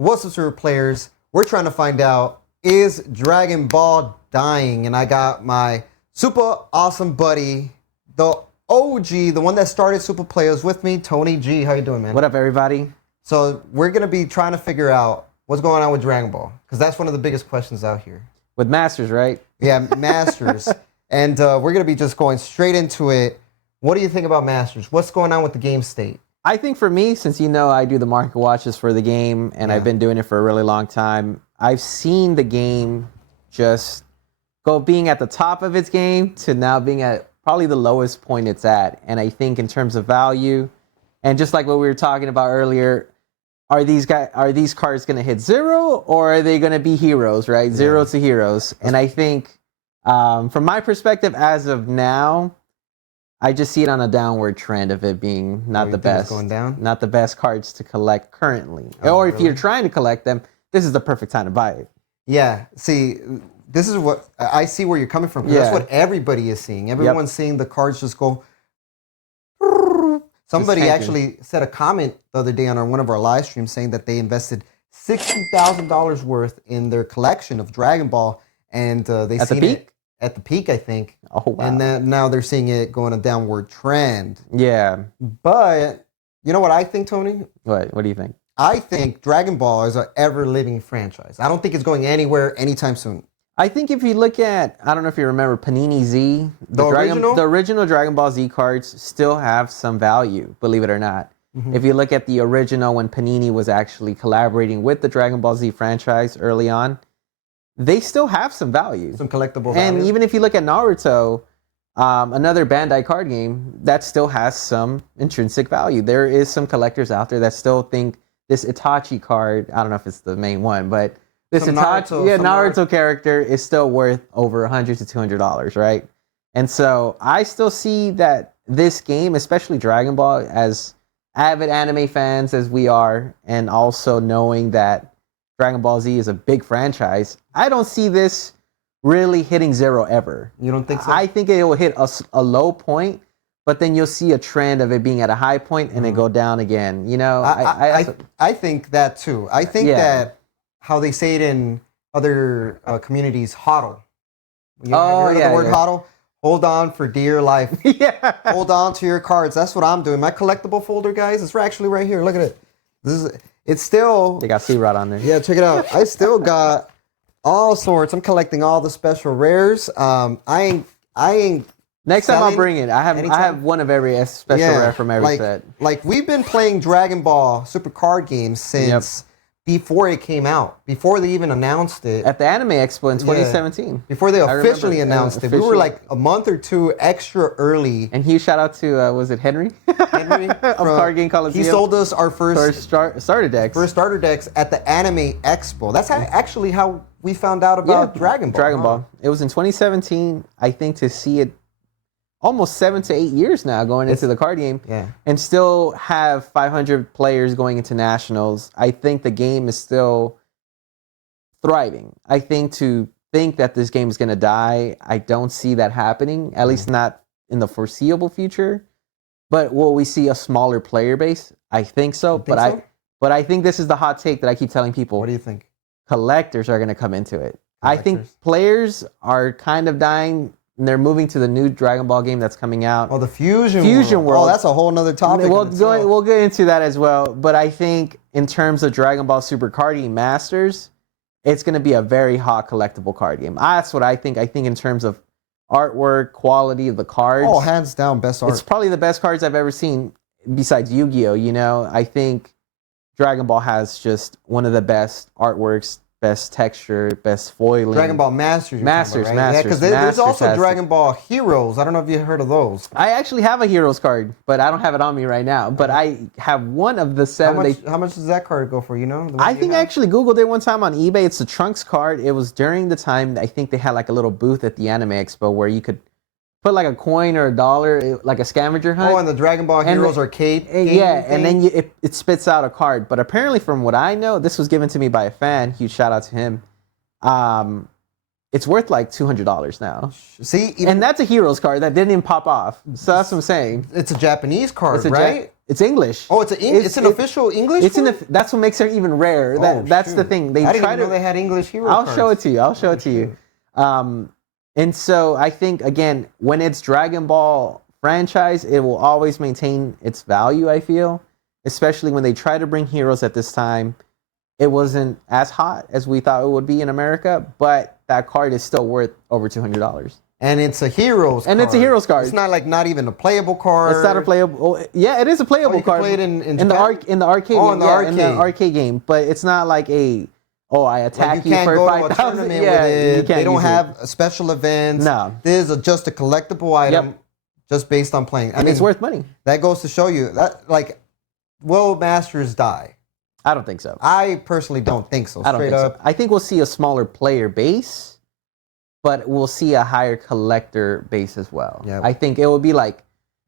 What's up, super players? We're trying to find out, is Dragon Ball dying? And I got my super awesome buddy, the OG, the one that started Super Players with me, Tony G. How you doing, man? What up, everybody? So we're going to be trying to figure out what's going on with Dragon Ball, because that's one of the biggest questions out here. With Masters, right? Yeah, Masters. And we're going to be just going straight into it. What do you think about Masters? What's going on with the game state? I think for me, since you know I do the market watches for the game, and I've been doing it for a really long time, I've seen the game just go being at the top of its game to now being at probably the lowest point it's at. And I think in terms of value, and just like what we were talking about earlier, are these cards going to hit zero, or are they going to be heroes, right? Zero to heroes. And I think from my perspective, as of now, I just see it on a downward trend of it being not the best. Going down? Not the best cards to collect currently. Oh, or if really? you're trying to collect them, this is the perfect time to buy it. Yeah, see, this is what I see where you're coming from. 'Cause that's what everybody is seeing. Everyone's seeing the cards just go. Somebody actually said a comment the other day on one of our live streams saying that they invested $60,000 worth in their collection of Dragon Ball, and they At the seen peak? it at the peak, I think. Oh, wow. And then now they're seeing it go in a downward trend. Yeah. But you know what I think, Tony? What do you think? I think Dragon Ball is an ever-living franchise. I don't think it's going anywhere anytime soon. I think if you look at, I don't know if you remember Panini Z, The original Dragon Ball Z cards still have some value, believe it or not. Mm-hmm. If you look at the original when Panini was actually collaborating with the Dragon Ball Z franchise early on, they still have some value. Some collectible And value. even if you look at Naruto, another Bandai card game, that still has some intrinsic value. There is some collectors out there that still think this Itachi card, I don't know if it's the main one, but this Naruto character is still worth over $100 to $200, right? And so I still see that this game, especially Dragon Ball, as avid anime fans as we are, and also knowing that Dragon Ball Z is a big franchise, I don't see this really hitting zero ever. You don't think so? I think it will hit a low point, but then you'll see a trend of it being at a high point and then go down again. You know, I think that too. I think that how they say it in other communities, hodl. You know, have you heard of the word hodl? Hold on for dear life. Yeah. Hold on to your cards. That's what I'm doing. My collectible folder, guys, it's actually right here. Look at it. It's still. They got C-Rod on there. Yeah, check it out. I still got all sorts. I'm collecting all the special rares. I ain't. Next time I'll bring it. I have one of every special rare from every set. Like we've been playing Dragon Ball Super card games since before it came out. Before they even announced it. At the Anime Expo in 2017. Before they officially announced it. We were like a month or two extra early. And huge shout out to, was it Henry? Henry of Card Game Coliseum. He sold us our first starter decks. First starter decks at the Anime Expo. That's actually how we found out about Dragon Ball. Dragon Ball. It was in 2017. I think to see it almost 7 to 8 years now going into the card game, and still have 500 players going into nationals. I think the game is still thriving. I think that this game is going to die, I don't see that happening, at least not in the foreseeable future. But will we see a smaller player base? I think so. But I think this is the hot take that I keep telling people. What do you think? Collectors are going to come into it. I think players are kind of dying. And they're moving to the new Dragon Ball game that's coming out. Oh, the Fusion World. Oh, that's a whole nother topic. We'll get into that as well. But I think in terms of Dragon Ball Super Card Game Masters, it's going to be a very hot collectible card game. That's what I think. I think in terms of artwork, quality of the cards. Oh, hands down, best art. It's probably the best cards I've ever seen besides Yu-Gi-Oh! You know, I think Dragon Ball has just one of the best artworks, best texture, best foiling. Dragon Ball Masters. Masters. Yeah, because there's also Dragon Ball Heroes. I don't know if you heard of those. I actually have a Heroes card, but I don't have it on me right now. But I have one of the 7. How much does that card go for, you know? I think I actually Googled it one time on eBay. It's a Trunks card. It was during the time, I think they had like a little booth at the Anime Expo where you could put like a coin or $1, like a scavenger hunt. Oh, and the Dragon Ball Heroes arcade game and then it spits out a card. But apparently from what I know, this was given to me by a fan. Huge shout out to him. It's worth like $200 now. See, and that's a Heroes card that didn't even pop off. So that's what I'm saying. It's a Japanese card, right? It's English. Oh, it's an official English. That's what makes it even rare. That's the thing. I didn't even know they had English hero cards. Show it to you. I'll show it to you. And so I think again, when it's Dragon Ball franchise, it will always maintain its value. I feel, especially when they try to bring heroes at this time. It wasn't as hot as we thought it would be in America, but that card is still worth over $200. And it's a heroes card. It's a heroes card. It's not like not even a playable card. It's not a playable. Yeah, it is a playable card. You can play it in the arcade game. In the arcade game, but it's not like I attack you for 5,000. Yeah, they don't have special events. No, this is just a collectible item, just based on playing. I mean, it's worth money. That goes to show you that will Masters die? I don't think so. I personally don't think so. I don't think so. I think we'll see a smaller player base, but we'll see a higher collector base as well. Yeah. I think it will be like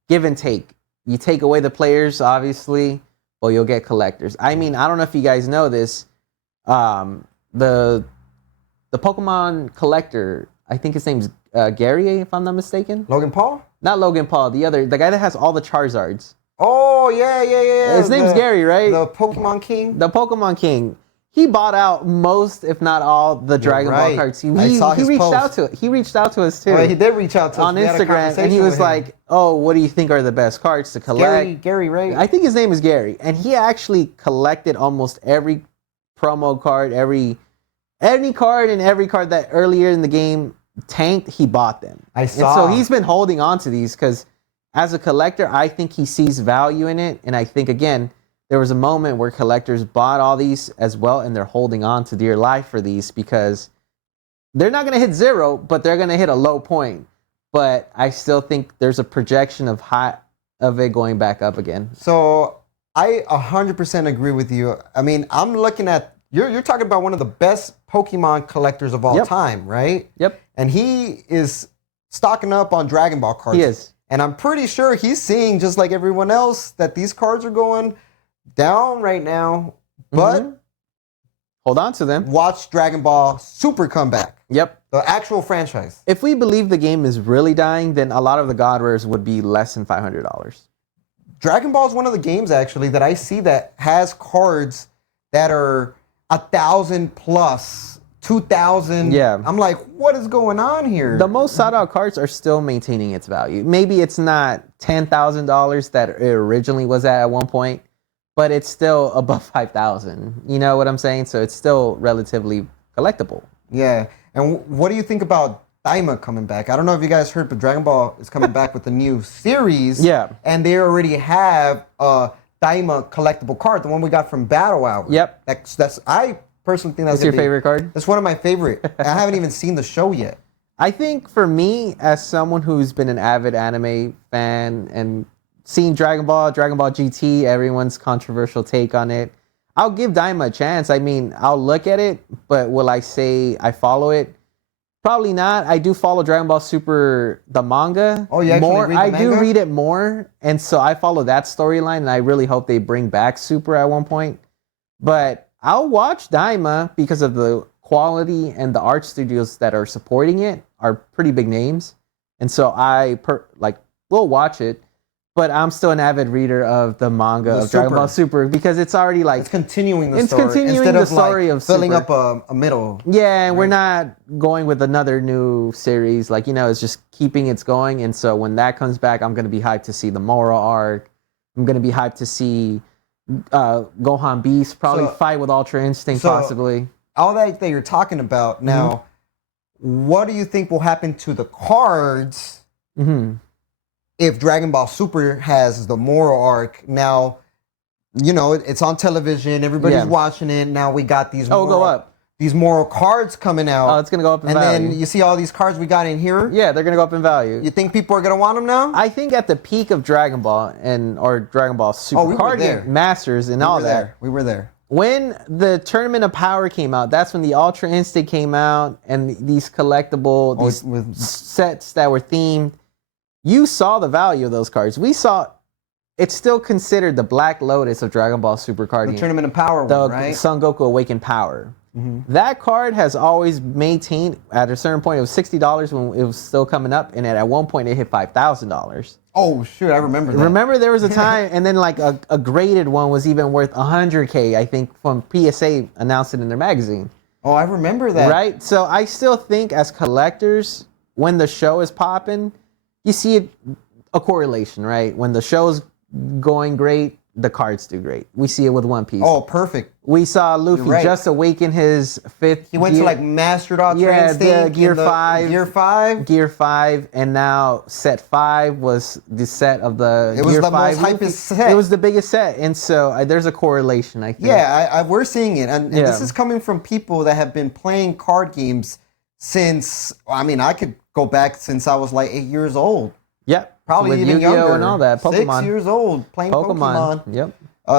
give and take. You take away the players, obviously, but you'll get collectors. I mean, I don't know if you guys know this. The Pokemon collector, I think his name's Gary, if I'm not mistaken. Logan Paul? Not Logan Paul. The guy that has all the Charizards. Oh, yeah. His name's Gary, right? The Pokemon King? The Pokemon King. He bought out most, if not all, the Dragon Ball cards. He reached out to us too. Right, he did reach out to us on Instagram, and he was like, "Oh, what do you think are the best cards to collect?" Gary, right? I think his name is Gary, and he actually collected almost every promo card, any card and every card that earlier in the game tanked. He bought them. I saw. And so he's been holding on to these because, as a collector, I think he sees value in it, and I think again. There was a moment where collectors bought all these as well, and they're holding on to dear life for these because they're not going to hit zero, but they're going to hit a low point. But I still think there's a projection of it going back up again. So I 100% agree with you. I mean, I'm looking at you're talking about one of the best Pokemon collectors of all time, right? Yep. And he is stocking up on Dragon Ball cards. He is, and I'm pretty sure he's seeing just like everyone else that these cards are going down right now, but hold on to them. Watch Dragon Ball Super come back. Yep. The actual franchise. If we believe the game is really dying, then a lot of the God Rares would be less than $500. Dragon Ball is one of the games actually that I see that has cards that are 1,000 plus, 2,000. Yeah. I'm like, what is going on here? The most sought out cards are still maintaining its value. Maybe it's not $10,000 that it originally was at one point. But it's still above 5,000. You know what I'm saying? So it's still relatively collectible. Yeah. And what do you think about Daima coming back? I don't know if you guys heard, but Dragon Ball is coming back with a new series. Yeah. And they already have a Daima collectible card, the one we got from Battle Hour. Yep. That's I personally think that's your favorite card? That's one of my favorite. I haven't even seen the show yet. I think for me, as someone who's been an avid anime fan and seen Dragon Ball GT, everyone's controversial take on it, I'll give Daima a chance. I mean, I'll look at it, but will I say I follow it? Probably not. I do follow Dragon Ball Super, the manga. Oh, you actually read the manga? I do read it more, and so I follow that storyline, and I really hope they bring back Super at one point. But I'll watch Daima because of the quality, and the art studios that are supporting it are pretty big names. And so we'll watch it. But I'm still an avid reader of the manga of Dragon Ball Super because it's already like... It's continuing the story. It's continuing the story of Super. Filling up a middle. Yeah, and we're not going with another new series. Like, it's just keeping it going. And so when that comes back, I'm going to be hyped to see the Moro arc. I'm going to be hyped to see Gohan Beast probably fight with Ultra Instinct possibly. All that you're talking about now, what do you think will happen to the cards... If Dragon Ball Super has the Moro arc, now, it's on television. Everybody's watching it. Now we got these these Moro cards coming out. Oh, it's going to go up in value. And then you see all these cards we got in here? Yeah, they're going to go up in value. You think people are going to want them now? I think at the peak of Dragon Ball or Dragon Ball Super card game, Masters and all that. We were there. When the Tournament of Power came out, that's when the Ultra Instinct came out and these collectible, sets that were themed. You saw the value of those cards. We saw it's still considered the Black Lotus of Dragon Ball Super card The game. Tournament of Power The one, right? Son Goku Awakened Power. That card has always maintained at a certain point. It was $60 when it was still coming up, and at one point it hit $5,000. Oh shoot, I remember that. Remember there was a time, and then like a graded one was even worth $100K. I think from PSA announced it in their magazine. Oh, I remember that. Right. So I still think as collectors, when the show is popping, you see a correlation, right? When the show's going great, the cards do great. We see it with One Piece. Oh, perfect. We saw Luffy right. just awaken his fifth. He went to like Mastered Ultra Yeah, Instinct the Gear in 5. Gear 5. Gear 5, and now set 5 was the set of the It was Gear the 5 most Luffy. hypest set. It was the biggest set, and so there's a correlation, I think. Yeah, we're seeing it, and Yeah. this is coming from people that have been playing card games since. I mean, I could go back since I was like 8 years old, Yep. probably With even Yu-Gi-Oh younger. and all that. Pokemon. 6 years old playing Pokemon. Yep.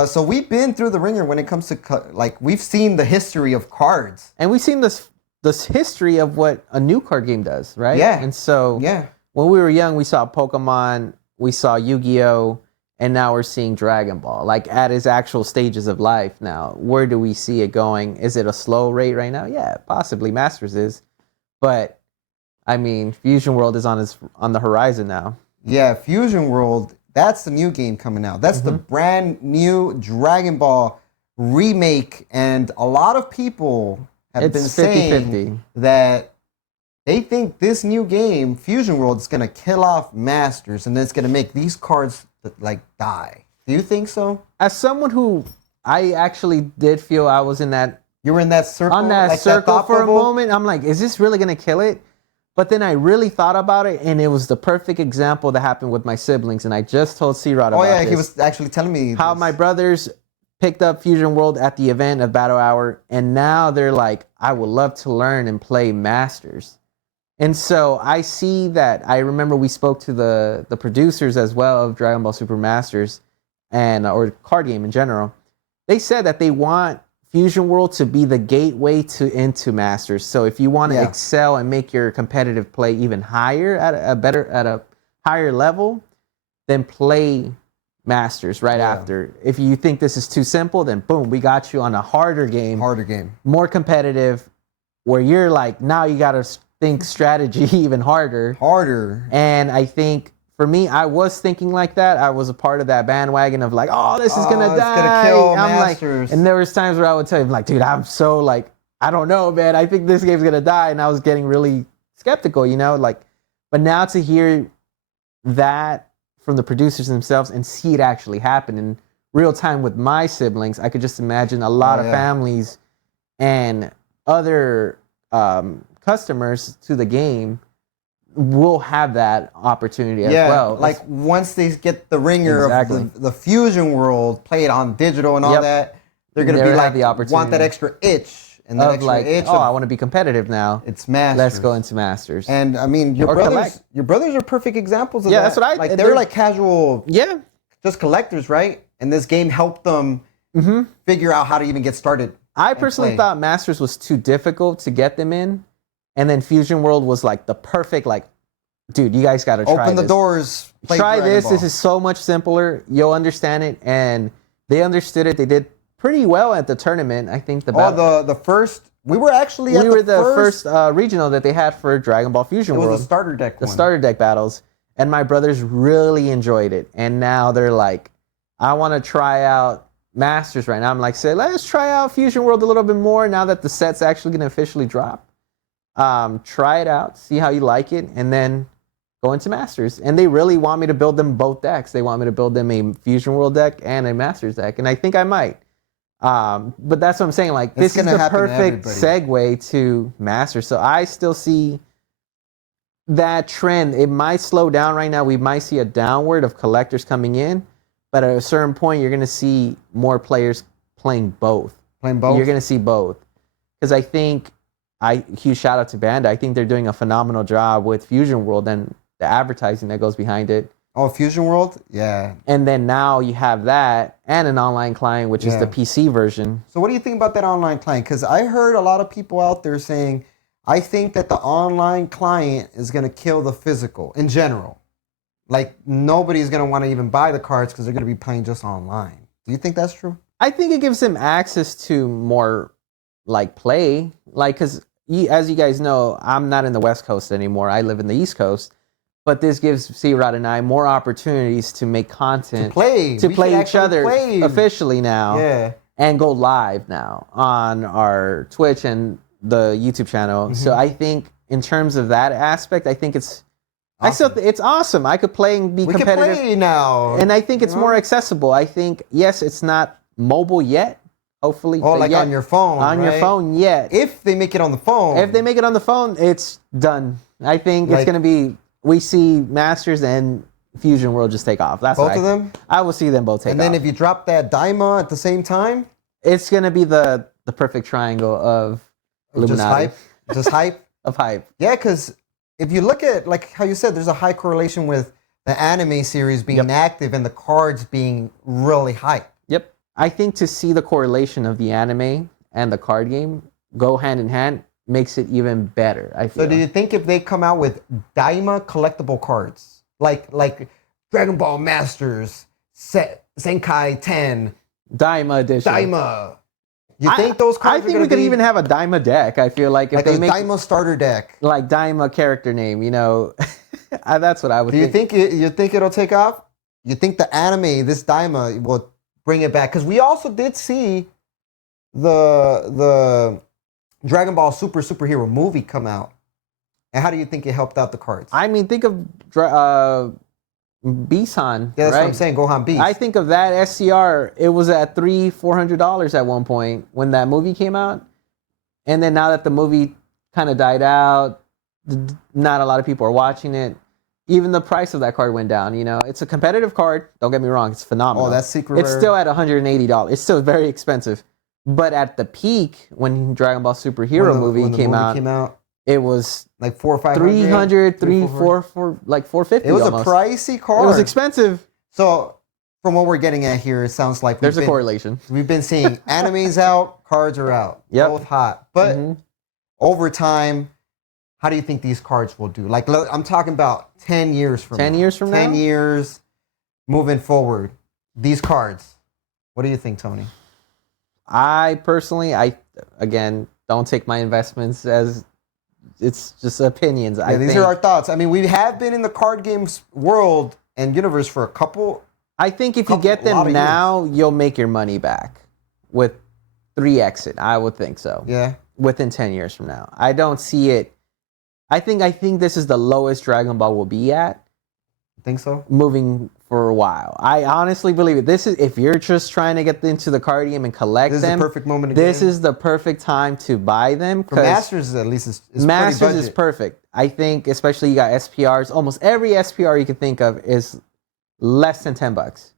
So we've been through the ringer when it comes to like we've seen the history of cards. And we've seen this history of what a new card game does, right? Yeah. And so Yeah. when we were young, we saw Pokemon, we saw Yu-Gi-Oh, and now we're seeing Dragon Ball, like at its actual stages of life now. Where do we see it going? Is it a slow rate right now? Yeah, possibly. Masters is. But, I mean, Fusion World is on the horizon now. Yeah, Fusion World, that's the new game coming out. That's the brand new Dragon Ball remake, and a lot of people have been It's saying 50-50. that they think this new game, Fusion World, is going to kill off Masters, and it's going to make these cards like die. Do you think so? As someone who I actually did feel I was in that You were in that circle, on that like circle thought for a bubble? moment. I'm like, is this really gonna kill it? But then I really thought about it, and it was the perfect example that happened with my siblings. And I just told C-Rod about Oh yeah, this. he was actually telling me How this. my brothers picked up Fusion World at the event of Battle Hour, and now they're like, I would love to learn and play Masters. And so I see that. I remember we spoke to the producers as well of Dragon Ball Super Masters, and or card game in general. They said that they want Fusion World to be the gateway into Masters. So if you want to excel and make your competitive play even higher at a higher level, then play Masters right after. If you think this is too simple, then boom, we got you on a harder game, more competitive, where you're like, now you got to think strategy even harder. And I think for me, I was thinking like that. I was a part of that bandwagon of like, oh, this is gonna die. Gonna kill I'm Masters. like, and there was times where I would tell you, like, dude, I'm so like, I don't know, man. I think this game's gonna die, and I was getting really skeptical, you know, like. But now to hear that from the producers themselves and see it actually happen in real time with my siblings, I could just imagine a lot of families and other customers to the game will have that opportunity as well. Like once they get the ringer of the Fusion World, play it on digital and all that, they're gonna be like, the opportunity. Want that extra itch, and that extra itch. I want to be competitive now. It's Masters. Let's go into Masters. And I mean, your brothers are perfect examples of that. Yeah, that's what I like. They're like casual, just collectors, right? And this game helped them figure out how to even get started. I personally thought Masters was too difficult to get them in. And then Fusion World was like the perfect, like, dude, you guys got to try this. Open the doors. Try this. This is so much simpler. You'll understand it. And they understood it. They did pretty well at the tournament. I think the first, we were actually at the first regional that they had for Dragon Ball Fusion World. It was the starter deck The starter deck battles. And my brothers really enjoyed it. And now they're like, I want to try out Masters right now. I'm like, say, let's try out Fusion World a little bit more now that the set's actually going to officially drop. Try it out, see how you like it, and then go into Masters. And they really want me to build them both decks. They want me to build them a Fusion World deck and a Masters deck, and I think I might. But that's what I'm saying. Like, this is the perfect segue to Masters. So I still see that trend. It might slow down right now. We might see a downward of collectors coming in, but at a certain point, you're going to see more players playing both. You're going to see both. Because I think, huge shout out to Bandai. I think they're doing a phenomenal job with Fusion World and the advertising that goes behind it. Oh, Fusion World? Yeah. And then now you have that and an online client, which is the PC version. So what do you think about that online client? Because I heard a lot of people out there saying, I think that the online client is going to kill the physical in general. like nobody's gonna want to even buy the cards because they're gonna be playing just online. Do you think that's true? I think it gives them access to more like play, like because as you guys know, I'm not in the West Coast anymore. I live in the East Coast, but this gives C-Rod and I more opportunities to make content, to play each other officially now, yeah, and go live now on our Twitch and the YouTube channel. Mm-hmm. So I think in terms of that aspect, I think it's. Awesome. I still, it's awesome. I could play and be competitive. We can play now, and I think it's more accessible. I think yes, it's not mobile yet. Hopefully, like yet, on your phone, on your phone yet. If they make it on the phone, it's done. I think it's gonna be. We see Masters and Fusion World just take off. That's both of them. I will see them both take off. And then if you drop that Daima at the same time, it's gonna be the perfect triangle of Illuminati. Just hype of hype. Yeah, because if you look at like how you said, there's a high correlation with the anime series being active and the cards being really hype. Yep. I think to see the correlation of the anime and the card game go hand in hand makes it even better, I feel. So do you think if they come out with Daima collectible cards, like Dragon Ball Masters, Senkai 10, Daima edition. Daima. You think those cards I think we could even have a Daima deck. I feel like if they make Daima starter deck. Like Daima character name, you know. That's what I would think. Do you think it'll take off? You think the anime, this Daima, will bring it back? Because we also did see the Dragon Ball Superhero movie come out. And how do you think it helped out the cards? I mean, think of Beast-Han. Yeah, that's what I'm saying, Gohan Beast. I think of that SCR, it was at $400 at one point when that movie came out. And then now that the movie kind of died out, not a lot of people are watching it. Even the price of that card went down. You know, it's a competitive card. Don't get me wrong; it's phenomenal. Oh, that's secret. It's still at $180. It's still very expensive. But at the peak, when Dragon Ball Superhero movie came out, it was like $400 or $500, 300, 400, like 450. It was almost. A pricey card. It was expensive. So, from what we're getting at here, it sounds like there's a correlation. We've been seeing animes out, cards are out, both hot. But over time, how do you think these cards will do? Like, look, I'm talking about 10 years from 10 now. years from 10 now? years moving forward. These cards. What do you think, Tony? I personally, again, don't take my investments as it's just opinions. Yeah, these are our thoughts. I mean, we have been in the card games world and universe for a couple. I think if you get them now, you'll make your money back with 3x it. I would think so. Yeah. Within 10 years from now. I don't see it. I think this is the lowest Dragon Ball will be at. Think so? Moving for a while. I honestly believe it. This is, if you're just trying to get into the card game and collect them. This is the perfect moment. This is the perfect time to buy them. For Masters, at least, it's Masters is perfect. I think, especially you got SPRs. Almost every SPR you can think of is less than $10.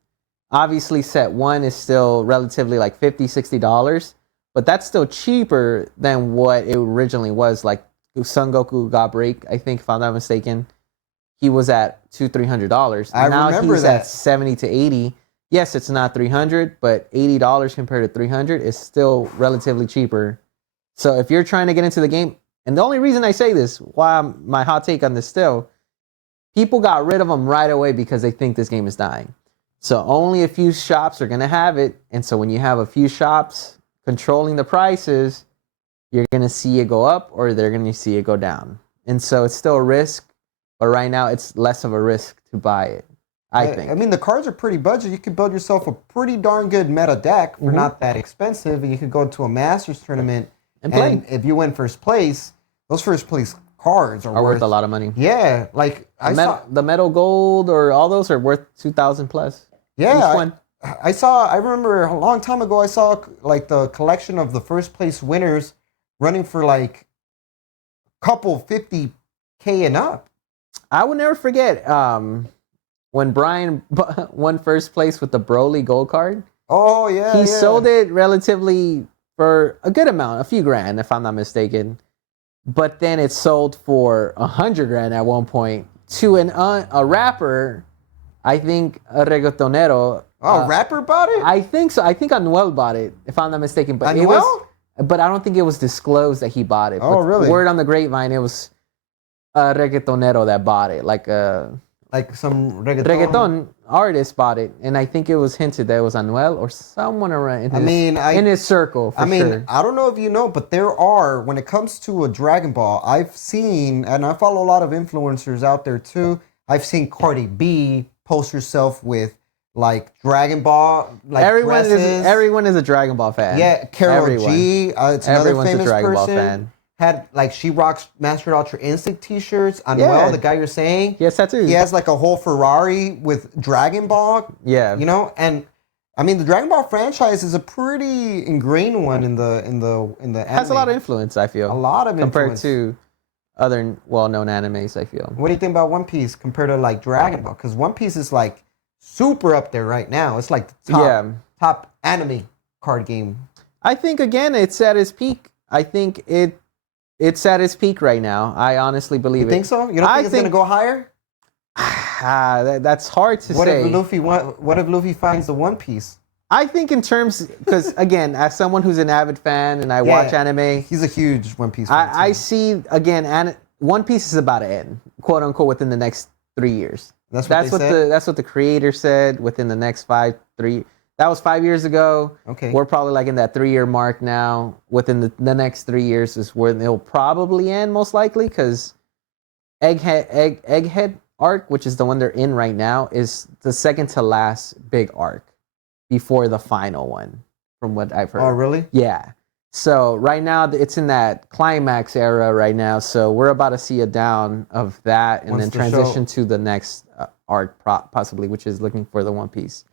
Obviously, set one is still relatively like $50, $60, but that's still cheaper than what it originally was. Like Son Goku got break, I think, if I'm not mistaken. He was at $200-$300. Now he's at 70 to 80. Yes, it's not $300, but $80 compared to $300 is still relatively cheaper. So if you're trying to get into the game, and the only reason I say this, why my hot take on this still, people got rid of them right away because they think this game is dying. So only a few shops are going to have it. And so when you have a few shops controlling the prices, you're going to see it go up or they're going to see it go down. And so it's still a risk. But right now, it's less of a risk to buy it, I think. I mean, the cards are pretty budget. You could build yourself a pretty darn good meta deck for not that expensive. And you could go to a Masters tournament and play. And if you win first place, those first place cards are worth a lot of money. Yeah. Like, the metal gold or all those are worth $2,000 plus. Yeah. I remember a long time ago, I saw like the collection of the first place winners running for like a couple 50K and up. I will never forget when Brian won first place with the Broly gold card. Oh, yeah. He sold it relatively for a good amount, a few grand, if I'm not mistaken. But then it sold for $100,000 at one point to a rapper, I think a reggaetonero. Oh, a rapper bought it? I think so. I think Anuel bought it, if I'm not mistaken. But Anuel? But I don't think it was disclosed that he bought it. Oh, but really? Word on the grapevine, it was a reggaetonero that bought it, like like some reggaeton artist bought it, and I think it was hinted that it was Anuel or someone around in his circle. Sure. I don't know if you know, but there are, when it comes to a Dragon Ball, I've seen, and I follow a lot of influencers out there too. I've seen Cardi B post herself with like Dragon Ball, like everyone is a Dragon Ball fan. Yeah, Karol G, it's another famous a Dragon Ball person. Fan. Had like she rocks Master Ultra Instinct T-shirts. Anuel, the guy you're saying, yes, tattoos. He has like a whole Ferrari with Dragon Ball. Yeah, you know, and I mean the Dragon Ball franchise is a pretty ingrained one in the anime. Has a lot of influence. I feel a lot of compared influence. to other well-known animes. I feel. What do you think about One Piece compared to like Dragon Ball? Because One Piece is like super up there right now. It's like the top anime card game. I think again it's at its peak. I think it's at its peak right now. I honestly believe it. You think so? You don't think it's gonna go higher? That's hard to say. What if Luffy finds the One Piece? I think in terms, because again, as someone who's an avid fan and I watch anime, he's a huge One Piece fan. I see again, One Piece is about to end, quote unquote, within the next 3 years. That's what the creator said. Within the next 3. That was 5 years ago. Okay. We're probably like in that 3-year mark now. Within the next 3 years is where it'll probably end, most likely, because Egghead arc, which is the one they're in right now, is the second to last big arc before the final one, from what I've heard. Oh, really? Yeah. So right now it's in that climax era right now. So we're about to see a down of that, and then transition to the next arc, possibly, which is looking for the One Piece.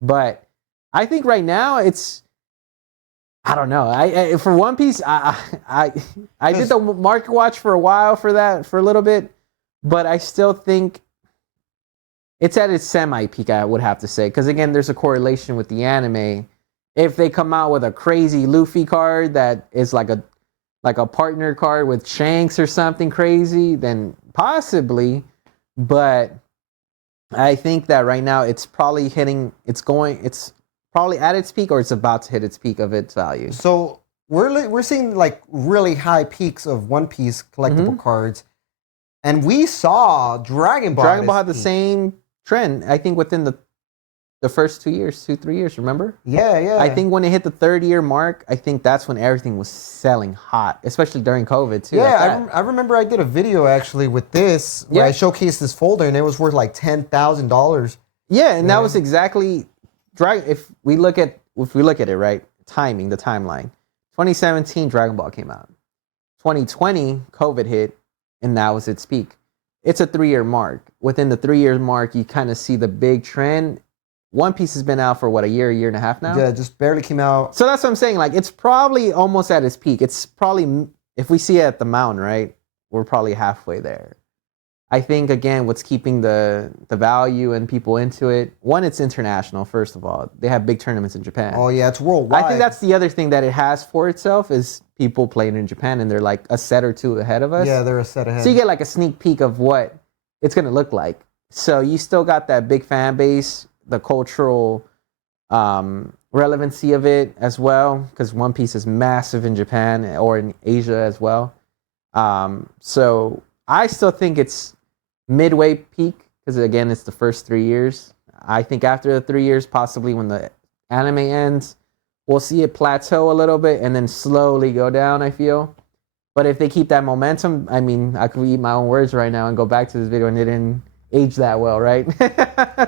But I think right now I don't know. I for One Piece, I did the market watch for a while for a little bit, but I still think it's at its semi-peak, I would have to say, because again, there's a correlation with the anime. If they come out with a crazy Luffy card that is like a partner card with Shanks or something crazy, then possibly. But I think that right now it's probably it's probably at its peak, or it's about to hit its peak of its value. So we're seeing like really high peaks of One Piece collectible cards, and we saw Dragon Ball. Dragon Ball had the same trend, I think, within the first 3 years, remember? Yeah. I think when it hit the 3rd-year mark, I think that's when everything was selling hot, especially during COVID too. Yeah, I remember I did a video actually with this where I showcased this folder, and it was worth like $10,000. Yeah, and that was exactly if we look at it, right? The timeline. 2017 Dragon Ball came out. 2020 COVID hit, and that was its peak. It's a 3-year mark. Within the 3-year mark, you kind of see the big trend. One Piece has been out for what, a year and a half now? Yeah, just barely came out. So that's what I'm saying. Like, it's probably almost at its peak. It's probably, if we see it at the mountain, right? We're probably halfway there. I think, again, what's keeping the value and people into it, one, it's international, first of all. They have big tournaments in Japan. Oh, yeah, it's worldwide. I think that's the other thing that it has for itself is people playing in Japan, and they're like a set or two ahead of us. Yeah, they're a set ahead. So you get like a sneak peek of what it's going to look like. So you still got that big fan base, the cultural relevancy of it as well, because One Piece is massive in Japan or in Asia as well. So I still think it's midway peak, because again, it's the first 3 years. I think after the 3 years, possibly when the anime ends, we'll see it plateau a little bit and then slowly go down, I feel. But if they keep that momentum, I mean, I could eat my own words right now and go back to this video and it didn't age that well, right?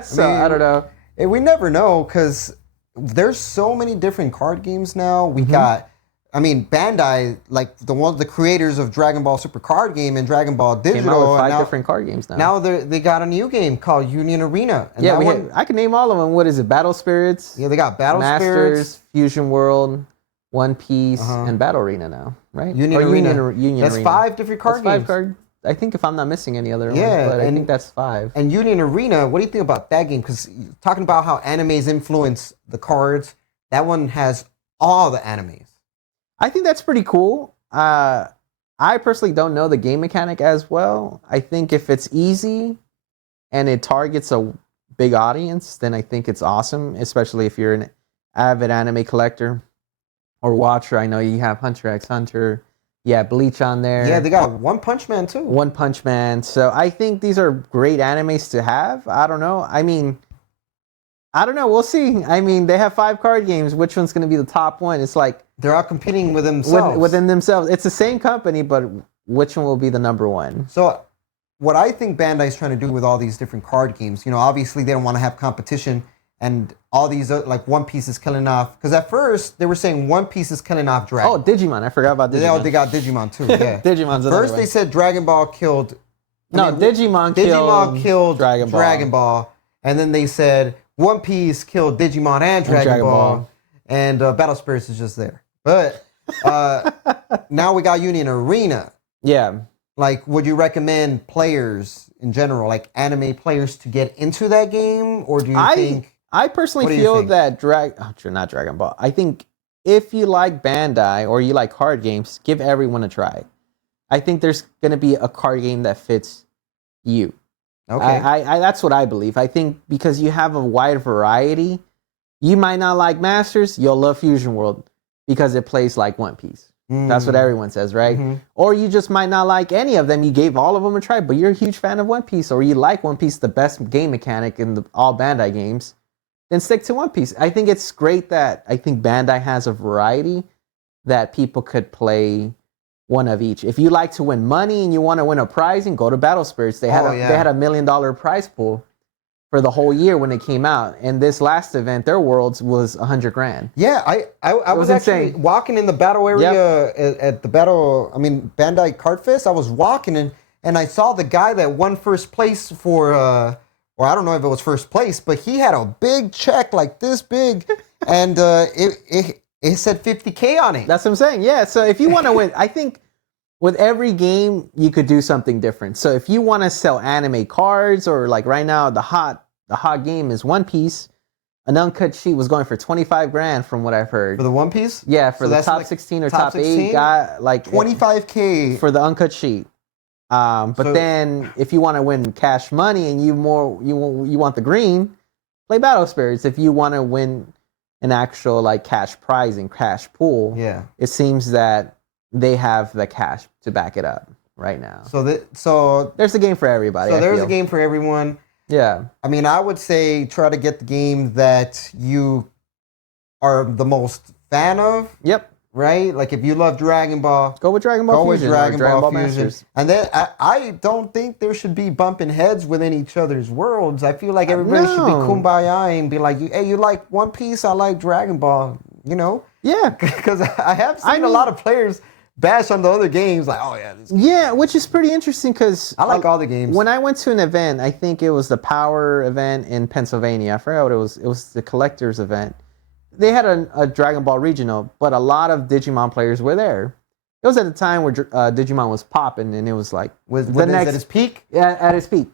So I don't know. We never know, because there's so many different card games now. We got, I mean, Bandai, like the creators of Dragon Ball Super Card Game and Dragon Ball Digital. Came out with 5 different card games now. Now they got a new game called Union Arena. And yeah, I can name all of them. What is it? Battle Spirits? Yeah, they got Battle Masters, Spirits, Fusion World, One Piece, and Battle Arena now, right? Union Arena. That's Arena. 5 different card games. I think if I'm not missing any other ones, but I think that's 5. And Union Arena, what do you think about that game? Because talking about how animes influence the cards, that one has all the animes. I think that's pretty cool. I personally don't know the game mechanic as well. I think if it's easy and it targets a big audience, then I think it's awesome, especially if you're an avid anime collector or watcher. I know you have Hunter x Hunter, Yeah, Bleach on there. Yeah, they got One Punch Man too. One Punch Man. So I think these are great animes to have. I don't know. I mean, I don't know. We'll see. I mean, they have 5 card games. Which one's going to be the top one? It's like they're all competing with themselves. Within themselves. It's the same company, but which one will be the number one? So what I think Bandai's trying to do with all these different card games, obviously they don't want to have competition and all these, like One Piece is killing off. Because at first they were saying One Piece is killing off Dragon. Oh, Digimon. I forgot about Digimon. They got Digimon too, yeah. Digimon's First they said Dragon Ball killed... Digimon killed Dragon Ball. And then they said One Piece killed Digimon and Dragon Ball. And Battle Spirits is just there. But now we got Union Arena. Yeah. Like, would you recommend players in general, like anime players, to get into that game? Or do you think... I personally feel that not Dragon Ball. I think if you like Bandai or you like card games, give everyone a try. I think there's going to be a card game that fits you. Okay. I that's what I believe. I think because you have a wide variety, you might not like Masters, you'll love Fusion World because it plays like One Piece. That's what everyone says, right? Mm-hmm. Or you just might not like any of them. You gave all of them a try, but you're a huge fan of One Piece, or you like One Piece, the best game mechanic in all Bandai games, then stick to One Piece. I think it's great that Bandai has a variety that people could play one of each. If you like to win money and you want to win a prize, and go to Battle Spirits. They had a $1 million prize pool for the whole year when it came out. And this last event, their Worlds was $100,000. Yeah, I was actually walking in the battle area at the Bandai Card Fest. I was walking and I saw the guy that won first place for, or I don't know if it was first place, but he had a big check like this big, and it said 50K on it. That's what I'm saying. Yeah, so if you want to win, I think with every game, you could do something different. So if you want to sell anime cards, or like right now, the hot game is One Piece. An uncut sheet was going for $25,000 from what I've heard. For the One Piece? Yeah, for the top 16 or top 8 guy, like $25K for the uncut sheet. But then if you want to win cash money and you want the green, play Battle Spirits. If you want to win an actual like cash prize and cash pool, it seems that they have the cash to back it up right now. So there's a game for everybody. So there's a game for everyone. Yeah. I mean, I would say try to get the game that you are the most fan of. Yep. Right? Like if you love Dragon Ball, go with Dragon Ball Fusion. Go with Dragon Ball Fusion. Masters. And then I don't think there should be bumping heads within each other's worlds. I feel like everybody should be kumbaya and be like, hey, you like One Piece? I like Dragon Ball. Yeah. Because I have seen a lot of players bash on the other games, like, oh yeah. Yeah, which is pretty interesting because I like all the games. When I went to an event, I think it was the Power event in Pennsylvania. I forgot what it was. It was the collector's event. They had a Dragon Ball regional, but a lot of Digimon players were there. It was at the time where Digimon was popping, and it was like at its peak. Yeah, at its peak.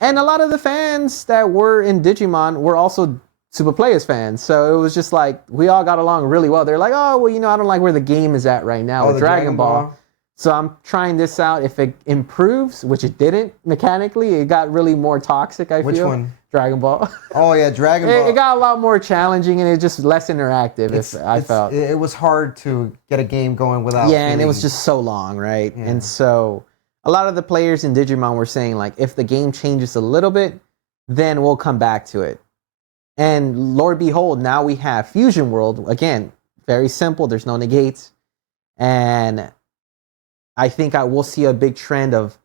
And a lot of the fans that were in Digimon were also Supah Players fans, so it was just like we all got along really well. They're like, oh well, I don't like where the game is at right now with Dragon Ball. So I'm trying this out. If it improves, which it didn't mechanically, it got really more toxic. I feel. Which one? Dragon Ball. Oh yeah, Dragon Ball. It got a lot more challenging and it just less interactive. I felt it was hard to get a game going without. Yeah, and it was just so long, right? Yeah. And so a lot of the players in Digimon were saying like, if the game changes a little bit, then we'll come back to it. And Lord behold, now we have Fusion World again. Very simple. There's no negates, and I think I will see a big trend of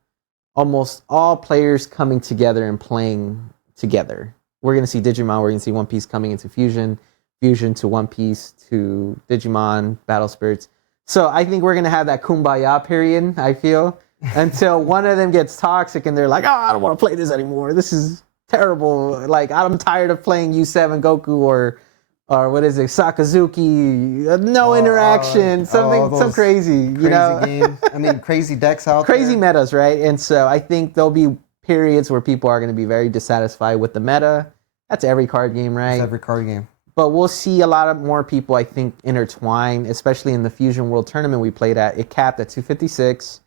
almost all players coming together and playing together. We're going to see Digimon, we're going to see One Piece coming into Fusion, Fusion to One Piece to Digimon, Battle Spirits. So I think we're going to have that kumbaya period, I feel, until one of them gets toxic and they're like, oh, I don't want to play this anymore. This is terrible. Like, I'm tired of playing U7 Goku or what is it, Sakazuki, no interaction, some crazy games. I mean, crazy decks out there. Crazy metas, right? And so I think there'll be periods where people are going to be very dissatisfied with the meta. That's every card game, right? That's every card game. But we'll see a lot of more people, I think, intertwine, especially in the Fusion World Tournament we played at. It capped at 256.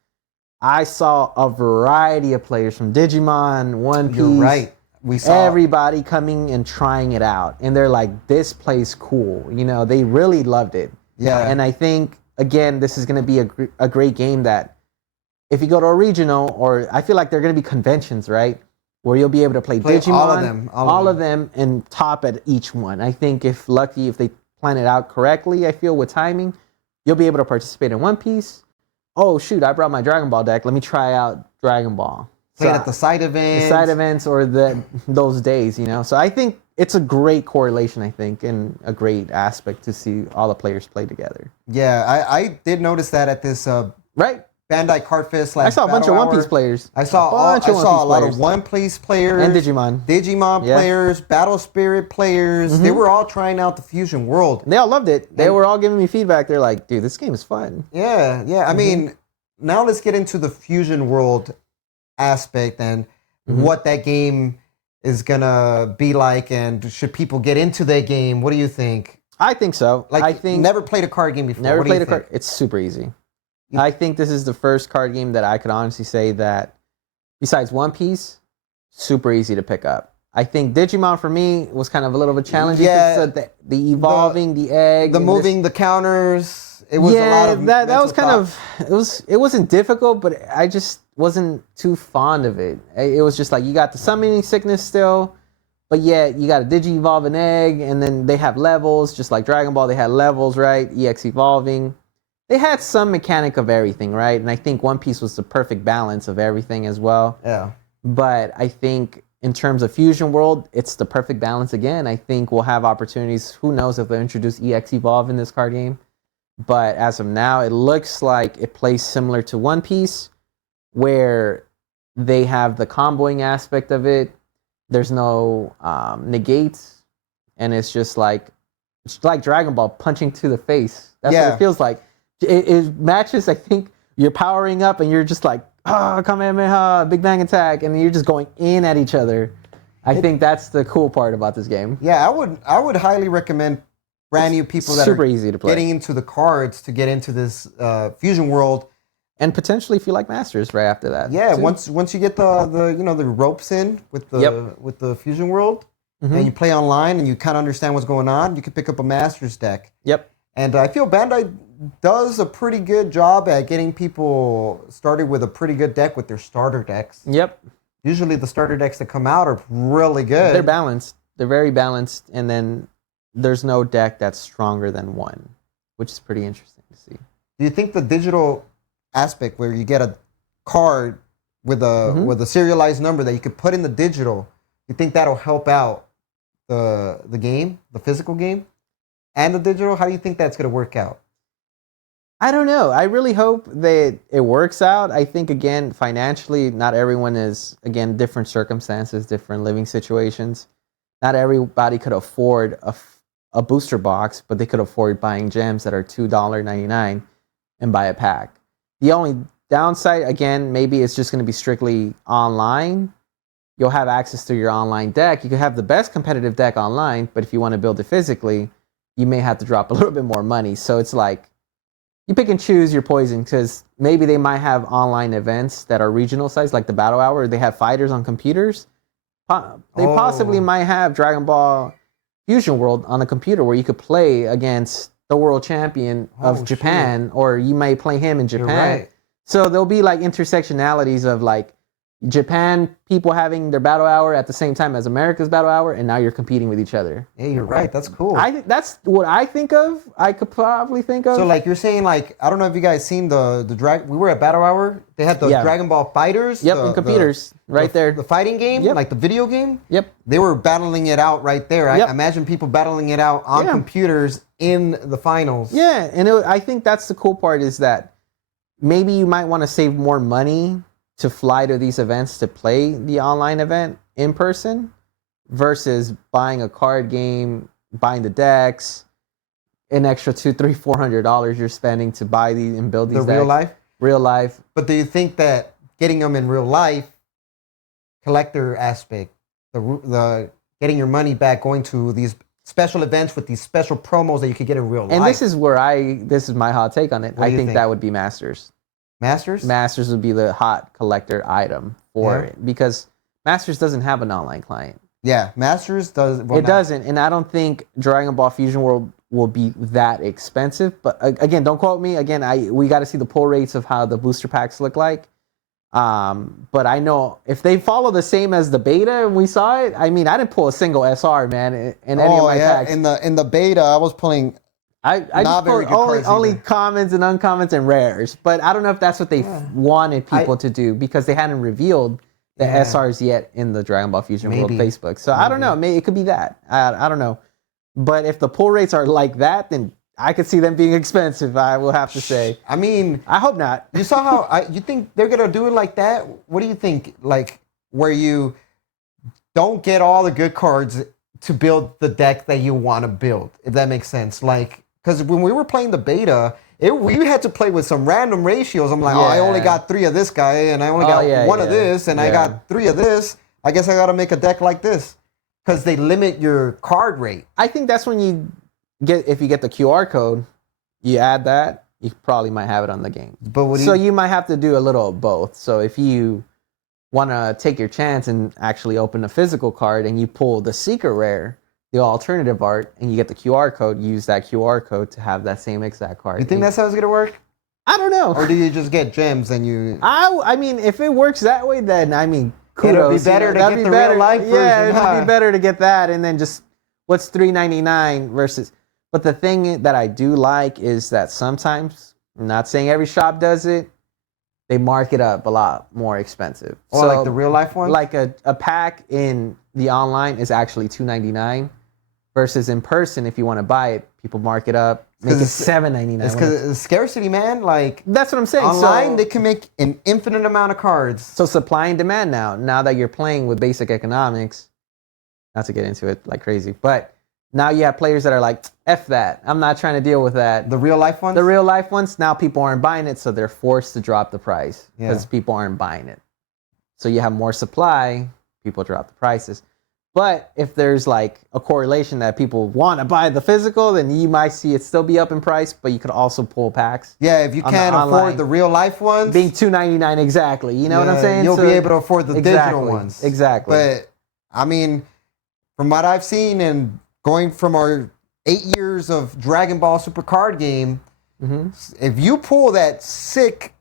I saw a variety of players from Digimon, One Piece. You're right. We saw everybody coming and trying it out. And they're like, this plays cool. They really loved it. Yeah. And I think again, this is going to be a great game that if you go to a regional, or I feel like there are going to be conventions, right? Where you'll be able to play Digimon, all of them, and top at each one. I think if they plan it out correctly, I feel with timing, you'll be able to participate in One Piece. Oh shoot, I brought my Dragon Ball deck. Let me try out Dragon Ball. Playing at the side events. Or those days, you know. So I think it's a great correlation, I think, and a great aspect to see all the players play together. Yeah, I did notice that at this right. Bandai Card Fest. I saw a bunch of One Piece players. I saw a lot of One Piece players. And Digimon players, Battle Spirit players. Mm-hmm. They were all trying out the Fusion World. They all loved it. They were all giving me feedback. They're like, dude, this game is fun. Yeah. I mean, now let's get into the Fusion World aspect and what that game is going to be like, and should people get into that game? What do you think? I think so. I think never played a card game before. Never played a card. It's super easy. I think this is the first card game that I could honestly say that, besides One Piece, super easy to pick up. I think Digimon for me was kind of a little bit challenging. Yeah, the evolving, the egg, the moving, the counters. It was a lot of that was kind of it wasn't difficult, but I just wasn't too fond of it. It was just like you got the summoning sickness still, but yet you got to digi-evolve an egg, and then they have levels, just like Dragon Ball. They had levels, right? EX evolving. They had some mechanic of everything, right? And I think One Piece was the perfect balance of everything as well. Yeah. But I think in terms of Fusion World, it's the perfect balance again. I think we'll have opportunities. Who knows if they'll introduce EX Evolve in this card game. But as of now, it looks like it plays similar to One Piece, where they have the comboing aspect of it. There's no negates. And it's like Dragon Ball punching to the face. That's what it feels like. It matches, I think, you're powering up and you're just like, Kamehameha, Big Bang Attack, and you're just going in at each other. I think that's the cool part about this game. Yeah, I would highly recommend brand new people that super are easy to play, getting into the cards to get into this Fusion World. And potentially if you like Masters right after that. Yeah, once you get the ropes in with the Fusion World, and you play online and you kind of understand what's going on, you can pick up a Masters deck. Yep. And I feel Bandai does a pretty good job at getting people started with a pretty good deck with their starter decks. Yep. Usually the starter decks that come out are really good. They're balanced. They're very balanced. And then there's no deck that's stronger than one, which is pretty interesting to see. Do you think the digital aspect where you get a card with a serialized number that you could put in the digital, you think that'll help out the game, the physical game? And the digital, how do you think that's going to work out? I don't know. I really hope that it works out. I think, again, financially, not everyone is, again, different circumstances, different living situations. Not everybody could afford a booster box, but they could afford buying gems that are $2.99 and buy a pack. The only downside, again, maybe it's just going to be strictly online. You'll have access to your online deck. You could have the best competitive deck online, but if you want to build it physically, you may have to drop a little bit more money. So it's like you pick and choose your poison, because maybe they might have online events that are regional size, like the Battle Hour. They have fighters on computers. They possibly might have Dragon Ball Fusion World on a computer where you could play against the world champion of Japan, or you might play him in Japan. Right. So there'll be like intersectionalities of like Japan people having their battle hour at the same time as America's battle hour, and now you're competing with each other. Yeah, you're right. That's cool. That's what I think of. I could probably think of. So like you're saying, like, I don't know if you guys seen the drag. We were at Battle Hour. They had the Dragon Ball Fighters. Yep, in computers right there. The fighting game, like the video game. Yep. They were battling it out right there. I imagine people battling it out on computers in the finals. Yeah, and I think that's the cool part, is that maybe you might want to save more money to fly to these events to play the online event in person versus buying a card game, buying the decks, an extra $200-$400 you're spending to buy these and build these decks. Real life. But do you think that getting them in real life, collector aspect, the getting your money back, going to these special events with these special promos that you could get in real life? And this is my hot take on it. I think that would be Masters. Masters would be the hot collector item for it, because Masters doesn't have an online client. Yeah, Masters does. It doesn't, and I don't think Dragon Ball Fusion World will be that expensive. But again, don't quote me. Again, we got to see the pull rates of how the booster packs look like. But I know if they follow the same as the beta and we saw it, I mean, I didn't pull a single SR, man, in any of my packs. In the beta, I was pulling. I just pulled only commons and uncommons and rares. But I don't know if that's what they wanted people to do because they hadn't revealed the SRs yet in the Dragon Ball Fusion World Facebook. So I don't know. Maybe it could be that. I don't know. But if the pull rates are like that, then I could see them being expensive, I will have to say. I mean, I hope not. You saw how you think they're going to do it like that? What do you think? Like, where you don't get all the good cards to build the deck that you want to build, if that makes sense. Like, because when we were playing the beta, we had to play with some random ratios. I'm like, I only got 3 of this guy, and I only got 1 of this, and I got 3 of this. I guess I got to make a deck like this. Because they limit your card rate. I think that's when you if you get the QR code, you add that, you probably might have it on the game. But you might have to do a little of both. So if you want to take your chance and actually open a physical card and you pull the secret rare, the alternative art, and you get the QR code, use that QR code to have that same exact card. You think that's how it's going to work? I don't know. Or do you just get gems and you... I mean, if it works that way, then I mean... kudos. It'll be better to get the real life version. Yeah, it'd be better to get that and then just what's $3.99 versus. But the thing that I do like is that sometimes, I'm not saying every shop does it, they mark it up a lot more expensive. Oh, so, like the real life one? Like a pack in the online is actually $2.99 versus in person, if you want to buy it, people mark it up, make it $7.99. It's because it's scarcity, man. Like, that's what I'm saying. Online, they can make an infinite amount of cards. So supply and demand now that you're playing with basic economics, not to get into it like crazy, but now you have players that are like, F that. I'm not trying to deal with that. The real life ones? The real life ones, now people aren't buying it, so they're forced to drop the price because people aren't buying it. So you have more supply, people drop the prices. But if there's like a correlation that people want to buy the physical, then you might see it still be up in price, but you could also pull packs. Yeah, if you can't afford the real life ones. Being $2.99 exactly. You know what I'm saying? You'll be able to afford the digital ones. Exactly. But I mean, from what I've seen and going from our 8 years of Dragon Ball Super card game, if you pull that sick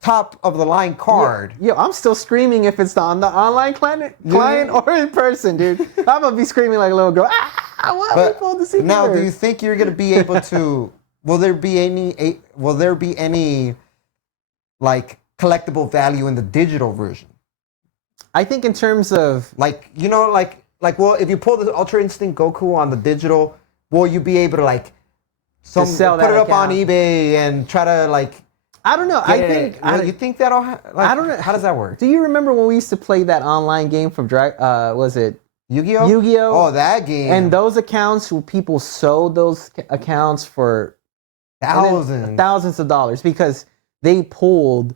top of the line card. Yeah, I'm still screaming if it's on the online client or in person, dude. I'm gonna be screaming like a little girl. Why we pulled the secret? Now, do you think you're gonna be able to? Will there be any like collectible value in the digital version? I think in terms of like well, if you pull the Ultra Instinct Goku on the digital, will you be able to like put it up on eBay and try to like? I don't know. You think that'll? I don't know. How does that work? Do you remember when we used to play that online game from was it Yu-Gi-Oh? Yu-Gi-Oh. Oh, that game. And those accounts, people sold those accounts for thousands of dollars because they pulled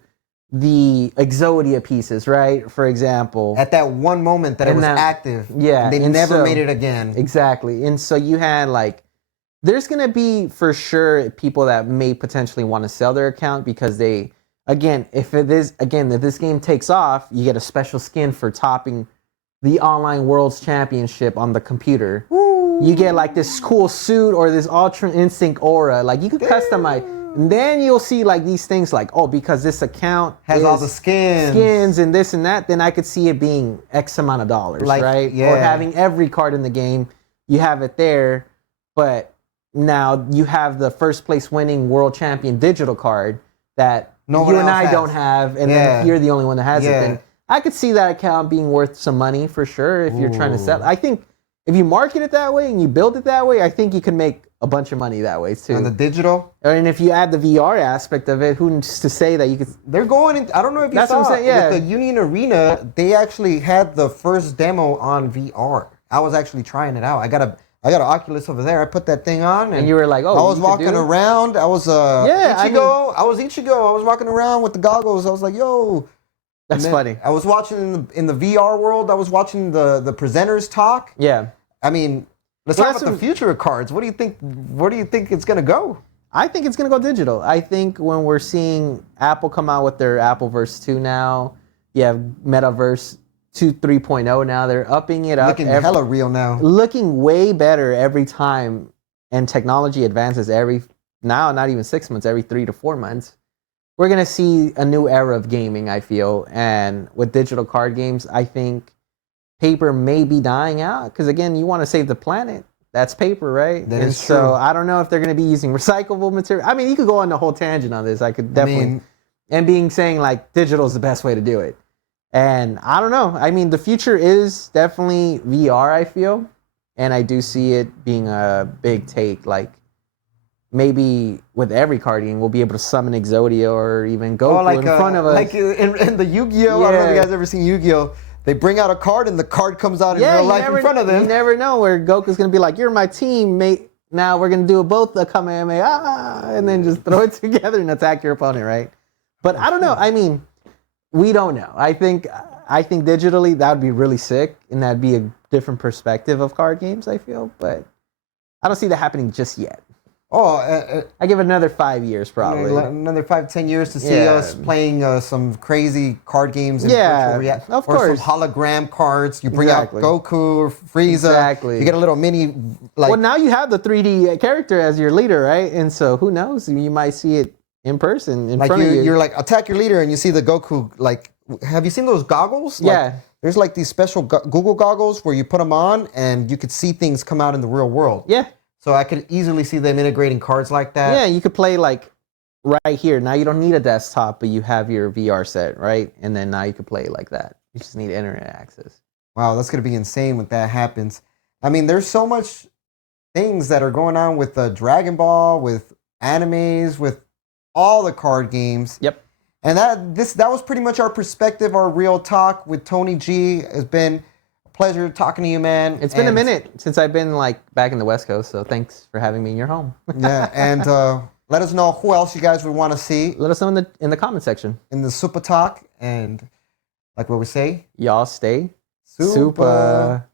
the Exodia pieces, right? For example, at that one moment that it was active. Yeah, they never made it again. Exactly, and so you had like. There's going to be, for sure, people that may potentially want to sell their account because they, if this game takes off, you get a special skin for topping the online World's Championship on the computer. Ooh. You get like this cool suit or this Ultra Instinct aura. Like you could customize. And then you'll see like these things like, because this account has all the skins and this and that, then I could see it being X amount of dollars, right? Yeah. Or having every card in the game, you have it there, but now you have the first place winning world champion digital card that you and I don't have, and then you're the only one that has it. Then I could see that account being worth some money for sure if you're trying to sell. I think if you market it that way and you build it that way, I think you can make a bunch of money that way too. On the digital? And if you add the VR aspect of it, who's to say that you could... They're going in... I don't know if you saw what I'm saying, with the Union Arena, they actually had the first demo on VR. I was actually trying it out. I got an Oculus over there. I put that thing on, and you were like, "Oh!" I was walking around. I was Ichigo. I was Ichigo. I was walking around with the goggles. I was like, "Yo, that's funny." I was watching in the VR world. I was watching the presenters talk. Yeah, I mean, let's talk about the future of cards. What do you think? Where do you think it's gonna go? I think it's gonna go digital. I think when we're seeing Apple come out with their Appleverse 2 now, you have Metaverse to 3.0 now. They're upping it up. Looking hella real now. Looking way better every time, and technology advances now not even 6 months, every 3 to 4 months. We're gonna see a new era of gaming, I feel, and with digital card games, I think paper may be dying out because again, you want to save the planet. That's paper, right? That is so true. I don't know if they're gonna be using recyclable material. I mean, you could go on the whole tangent on this. I could definitely, saying like digital is the best way to do it. And I don't know. I mean, the future is definitely VR, I feel. And I do see it being a big take. Like, maybe with every card game, we'll be able to summon Exodia or even Goku in front of us. Like in the Yu-Gi-Oh! I don't know if you guys ever seen Yu-Gi-Oh! They bring out a card and the card comes out in real life in front of them. You never know where Goku's going to be like, you're my teammate. Now we're going to do both the Kamehameha, and then just throw it together and attack your opponent, right? But I don't know. I mean, we don't know. I think digitally that would be really sick, and that'd be a different perspective of card games, I feel. But I don't see that happening just yet. I give it another 5 years, probably. Another 5-10 years to see us playing some crazy card games. Of course. Or some hologram cards. You bring out Goku or Frieza. Exactly. You get a little mini. Well, now you have the 3D character as your leader, right? And so who knows? You might see it in person in front of you. You're like, attack your leader, and you see the Goku. Like, have you seen those goggles? Yeah. There's like these special Google goggles where you put them on, and you could see things come out in the real world. Yeah. So I could easily see them integrating cards like that. Yeah, you could play like right here. Now you don't need a desktop, but you have your VR set, right? And then now you could play like that. You just need internet access. Wow, that's going to be insane when that happens. I mean, there's so much things that are going on with Dragon Ball, with animes, with all the card games. Yep. And that was pretty much our perspective, our real talk with Tony G. It's been pleasure talking to you, man. It's been a minute since I've been like back in the West Coast, so thanks for having me in your home. Yeah, and let us know who else you guys would want to see. Let us know in the comment section. In the Supah Talk, and like what we say, y'all stay Supah.